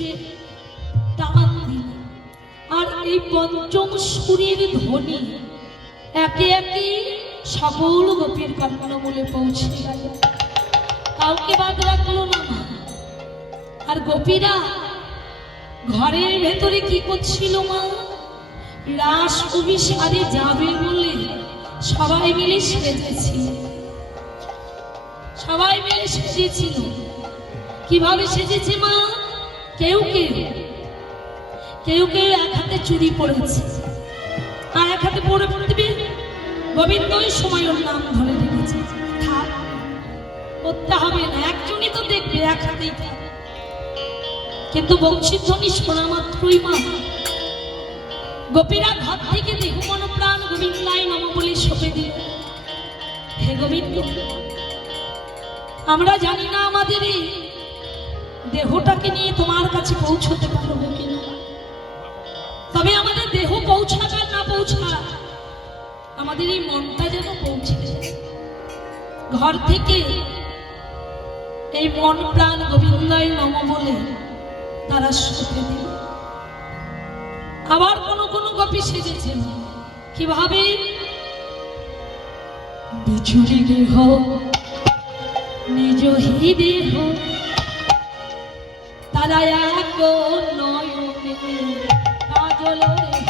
সুরে টান দিল, আর এই পঞ্চম সুরের ধ্বনি একে একে সকল গোপীর কর্ণমূলে পৌঁছে গেল, কাউকে বাদ রাখলো না। আর গোপীরা ঘরের ভেতরে কি করছিল মা? রাস অভিসারে যাবে বলে সবাই মিলে সেজেছিল। সবাই মিলে সেজেছিল। কিভাবে সেজেছে মা? কেউ কেউ এক হাতে চুড়ি পড়েছে, আর এক হাতে পড়ে পড়বে গোবিন্দই সময়ের নাম ধরে রেখেছে। থাক, করতে হবে না, একজনই তো দেখবে, এক হাতেই থাক। কিন্তু বংশীধ্বনি শোনা মাত্রই মা গোপীরা ঘর থেকে দেহ মন প্রাণ গোবিন্দায় নম বলে সঁপে দিল। হে গোবিন্দ, আমরা জানি না আমাদের এই দেহটাকে নিয়ে তোমার কাছে পৌঁছতে পারবো কিনা, তবে আমাদের দেহ পৌঁছাক আর না পৌঁছাক, আমাদের এই মনটা যেন পৌঁছে যায়। ঘর থেকে এই মন প্রাণ গোবিন্দায় নম বলে তারা সঁপে দিল। আবার কোন কোন গোপী সেজেছে কিভাবে? বিচুরি দেহ নিজ হি দেহ তারা এক নয়নে কাজল দেহ।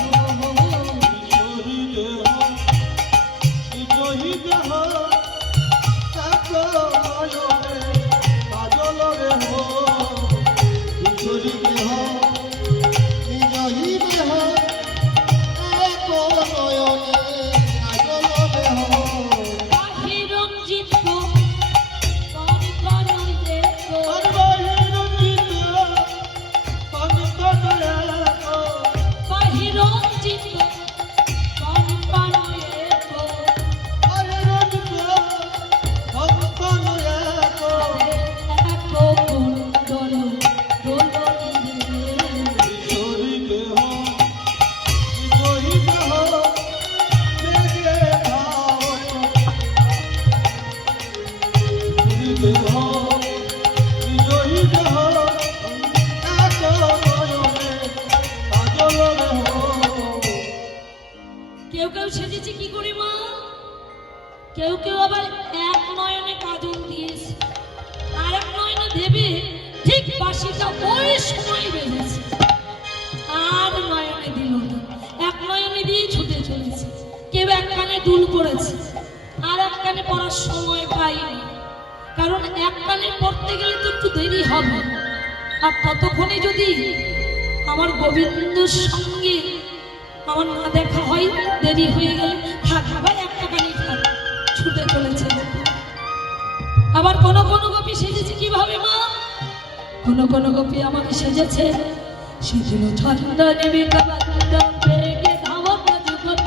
কেউ কেউ আবার এক নয়নে কাজল দিয়েছে, আর এক নয়নে দেবে, ঠিক বাঁশিটা ওই সময় বেজেছে, আর নয়নে দিল না, এক নয়নে দিয়ে ছুটে চলেছে। কেউ এক কানে দুল পড়েছে, আর এক কানে পড়ার সময় পাইনি, কারণ এক কানে পড়তে গেলে তো একটু দেরি হবে, আর ততক্ষণে যদি আমার গোবিন্দর সঙ্গে আমার না দেখা হয়, দেরি হয়ে গেলে থাক, আবার একটা কানে থাক, ছুটে চলেছে। আবার কোন কোন গোপী সেজেছে কিভাবে মা? কোন কোন গোপী আমাকে সেজেছে সেজল ছন্দ নেবে কাবান্দ বেগে ধাবক যুগত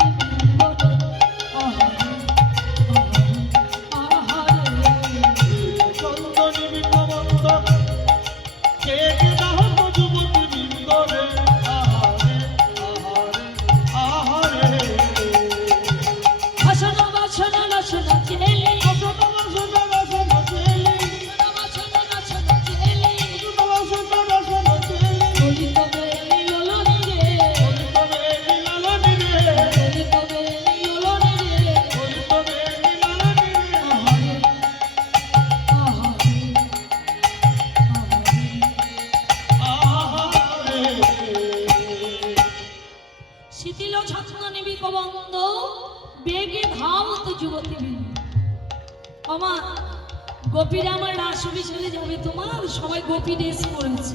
গোপীরা আমার রাস অভিসারে যাবে, তোমার সবাই গোপী ড্রেস পরেছে,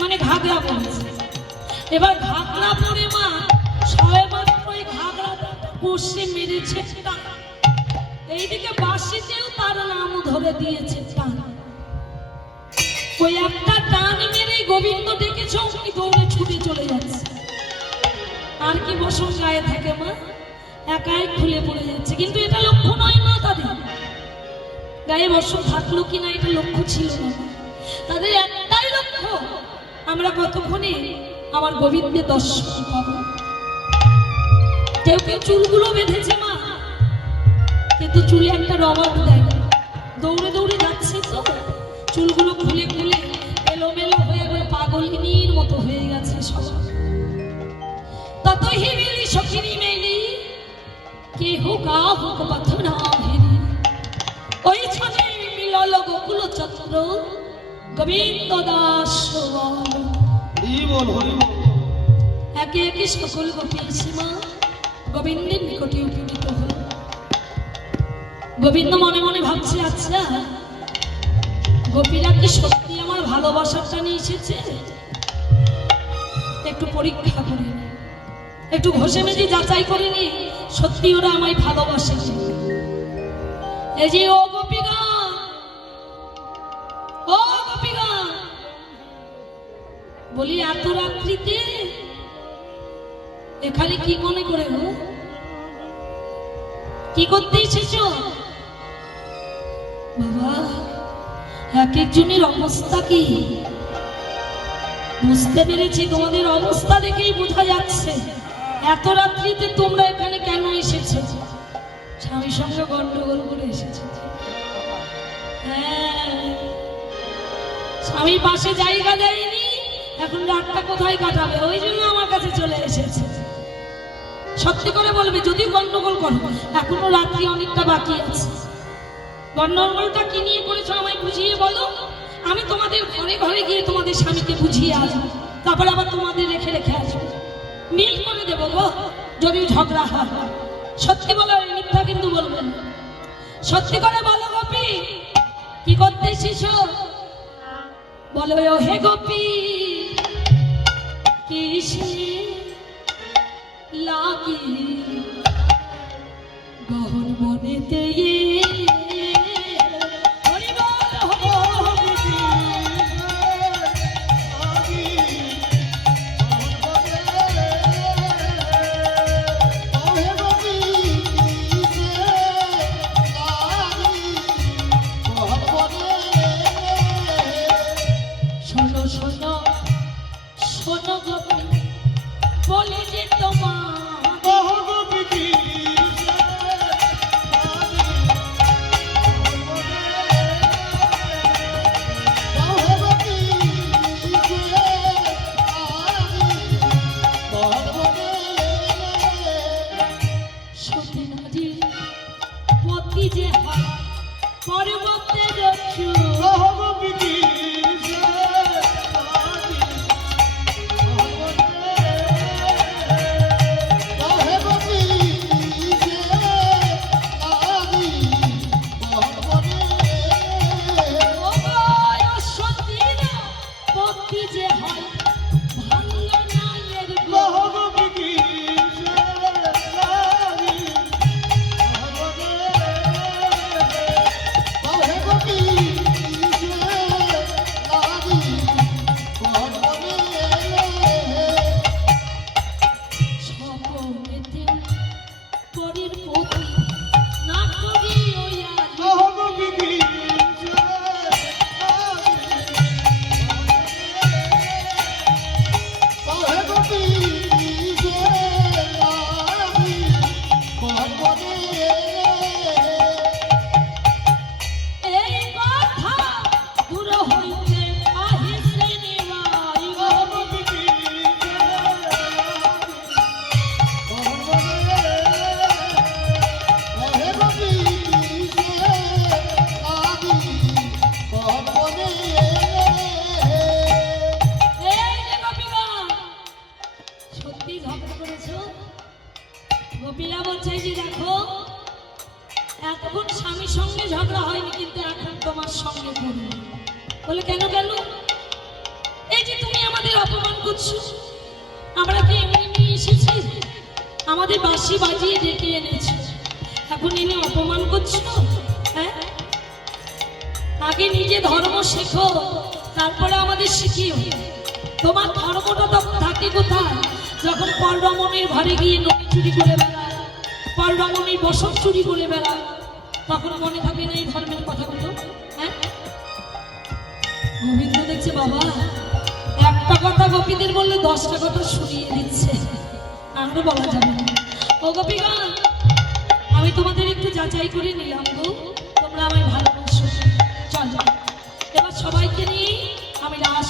মানে ঘাগরা পরেছে। এবার ঘাগরা পরে মা সবাই মাত্র ওই ঘাগরাটা কষে মেরেছে টান, এইদিকে বাঁশিতেও তার নাম ধরে দিয়েছে টান। ওই একটা টান মেরে গোবিন্দ ডেকেছ, উনি দৌড়ে ছুটে চলে যাচ্ছে। আর কি বসন গায়ে থাকে মা, একাই খুলে পড়ে যাচ্ছে। কিন্তু এটা লক্ষ্য নয় মা, তাদের গায়ে বসন থাকলো কিনা এটা লক্ষ্য ছিল না, তাদের একটাই লক্ষ্য, আমরা কতক্ষণে আমার গোবিন্দের দর্শন পাবো। কেউ কেউ চুলগুলো বেঁধেছে মা, কিন্তু চুলে একটা রবার দেয়, দৌড়ে দৌড়ে যাচ্ছে তো চুলগুলো খুলে খুলে এলোমেলো হয়ে গেল, পাগলিনীর মতো হয়ে গেছে সবাই। ততহি মিলি সখিনী মেলি কেহ কাহুক পথ না হেরি, ওই ছনে মিলল গোকুল চন্দ্র গোবিন্দ দাস। একে একে সকল গোপীর সীমা গোবিন্দের নিকটে উপনীত হল। গোবিন্দ মনে মনে ভাবছে, আচ্ছা গোপীরা কি সত্যি আমার ভালোবাসাটা নিয়ে এসেছে? একটু পরীক্ষা করে নি, একটু ঘষে মেজে যাচাই করে নি সত্যি ওরা আমায় ভালোবাসে। এই যে ও গোপীগণ, ও গোপীগণ, বলি এত রাত্রিতে এখানে কি মনে করে গো? কি করতে এসেছ? বাবা এক একজনের অবস্থা কি বুঝতে পেরেছি, তোমাদের অবস্থা দেখেই বোঝা যাচ্ছে এত রাত্রিতে তোমরা এখানে কেন এসেছো? স্বামীর সঙ্গে গন্ডগোল করে এসেছে। হ্যাঁ, স্বামীর পাশে জায়গা দেয়নি, এখন রাতটা কোথায় কাটাবে, ওই জন্য আমার কাছে চলে এসেছে। সত্যি করে বলবে, যদি গন্ডগোল করো, এখনো রাত্রি অনেকটা বাকি আছে। গন্ডগোলটা কি নিয়ে করেছো আমায় বুঝিয়ে বলো, আমি তোমাদের ঘরে ঘরে গিয়ে তোমাদের স্বামীকে বুঝিয়ে আসবো, তারপরে আবার তোমাদের রেখে রেখে আসবো, মিল করে দেবো গো যদি ঝগড়া হয়। সত্যি বলো, মিথ্যা কিন্তু বলবেন। সত্যি করে বলো গোপী, কি করতে এসেছো? বলো ও হে গোপী, কিসে লাগি গহন বনেতে গোপীরা বলছে যে দেখো এতক্ষণ স্বামীর সঙ্গে ঝগড়া হয়নি, কিন্তু এখন তোমার সঙ্গে করবো। বলে কেন গেল? এই যে তুমি আমাদের অপমান করছো, আমরা কি এমনি নিয়ে এসেছি? আমাদের বাঁশি বাজিয়ে ডেকে এনেছো, এখন এনে অপমান করছো? হ্যাঁ, আগে নিজে ধর্ম শেখো, তারপরে আমাদের শিখিও। তোমার ধর্মটা তো থাকে কোথায়? যখন পররমণীর ঘরে গিয়ে নদী চুরি করে বেড়ায়, পররমণীর বসত চুরি করে বেড়ায়, তখন মনে থাকে না এই ধর্মের কথাগুলো? হ্যাঁ, গোবিন্দ দেখছে বাবা একটা কথা গোপীদের বললে 10টা কথা শুনিয়ে দিচ্ছে, আরো বলা যাবে না। ও গোপীগণ, আমি তোমাদের একটু যাচাই করে নিলাম গো, তোমরা আমায় ভালোবাসো। চলো এবার সবাইকে নিয়ে আমি রাস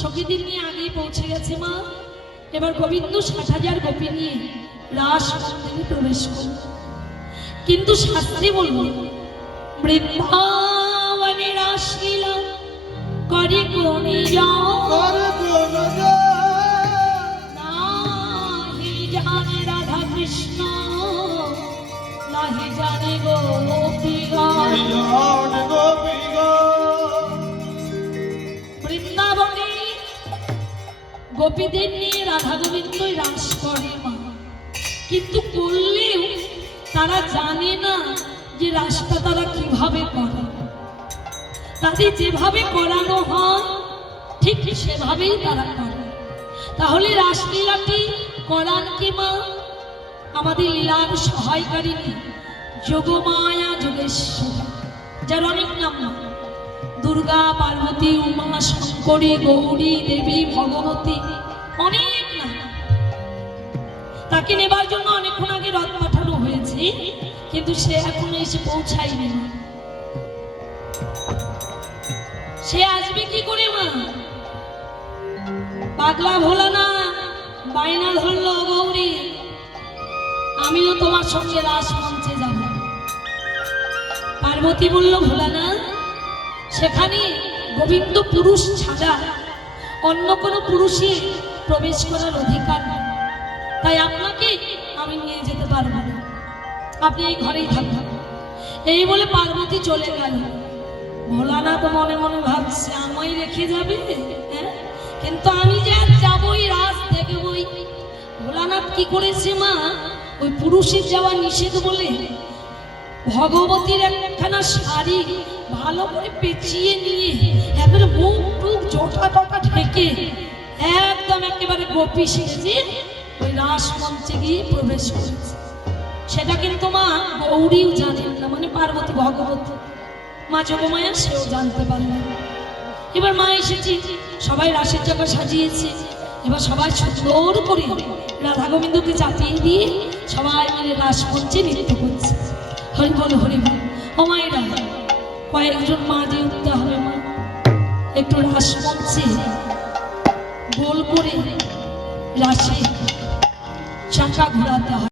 সখীদের নিয়ে আগেই পৌঁছে গেছে মা। এবার গোবিন্দ 60,000 গোপী নিয়ে রাস মন্দিরে প্রবেশ করল। কিন্তু শাস্ত্রী বলল, বৃন্দাবনে রাসলীলা করে কোনে নাহি জানে রাধা কৃষ্ণ, নাহি জানে গোপীগণ। বৃন্দাবনে গোপীদের নিয়ে রাধা গোবিন্দই রাস করে মা, কিন্তু করলেও তারা জানে না যে রাসটা তারা কিভাবে করে। তাদের যেভাবে করানো হয় ঠিক সেভাবেই তারা করে। তাহলে রাসলীলাটি করান কি মা? আমাদের লীলার সহায়কারিণী যোগমায়া যোগেশ্বরী, যার অনেক নাম, দুর্গা, পার্বতী, উমা, শঙ্করী, গৌরী, দেবী, ভগবতী, অনেক নাম। তাকে নেবার জন্য অনেকক্ষণ আগে রথ পাঠানো হয়েছে, কিন্তু সে এখনো এসে পৌঁছায়নি। সে আসবে কি করে মা? পাগলা ভোলা না বায়না ধরলো, গৌরী আমিও তোমার সঙ্গে রাস মঞ্চে যাব। পার্বতী বলল, ভোলা না, সেখানে গোবিন্দ পুরুষ ছাড়া অন্য কোনো পুরুষের প্রবেশ করার অধিকার নেই, তাই আপনাকে আমি নিয়ে যেতে পারবো না, আপনি এই ঘরেই থাকবেন। এই বলে পার্বতী চলে গেল। ভোলানাথ মনে মনে ভাবছে, আমায় রেখে যাবে? হ্যাঁ, কিন্তু আমি যে আর যাবই, রাস দেখবই। ভোলানাথ কি করেছে মা, ওই পুরুষের যাওয়া নিষেধ বলে ভগবতীর একখানা শাড়ি ভালো করে পেঁচিয়ে নিয়ে একেবারে মুখ টুক জটা টটা ঢেকে একদম একেবারে গোপী সেজে ওই রাস মঞ্চে গিয়ে প্রবেশ করেছে। সেটা কিন্তু মা গৌরীও জানেন না, মানে পার্বতী ভগবতী মা যোগমায়া সেও জানতে পারলেন। এবার মা এসেছে, সবাই রাসের চাকা সাজিয়েছে। এবার সবাই সুন্দর করে রাধা গোবিন্দকে চাপিয়ে দিয়ে সবাই মিলে রাস মঞ্চে নৃত্য করছে। হরি বল হরি বল। ও মায়েরা, কয়েকজন মা দিয়ে উঠতে হবে মা, একটু রাস মঞ্চে গোল করে রাসে চাকা ঘোরাতে হবে।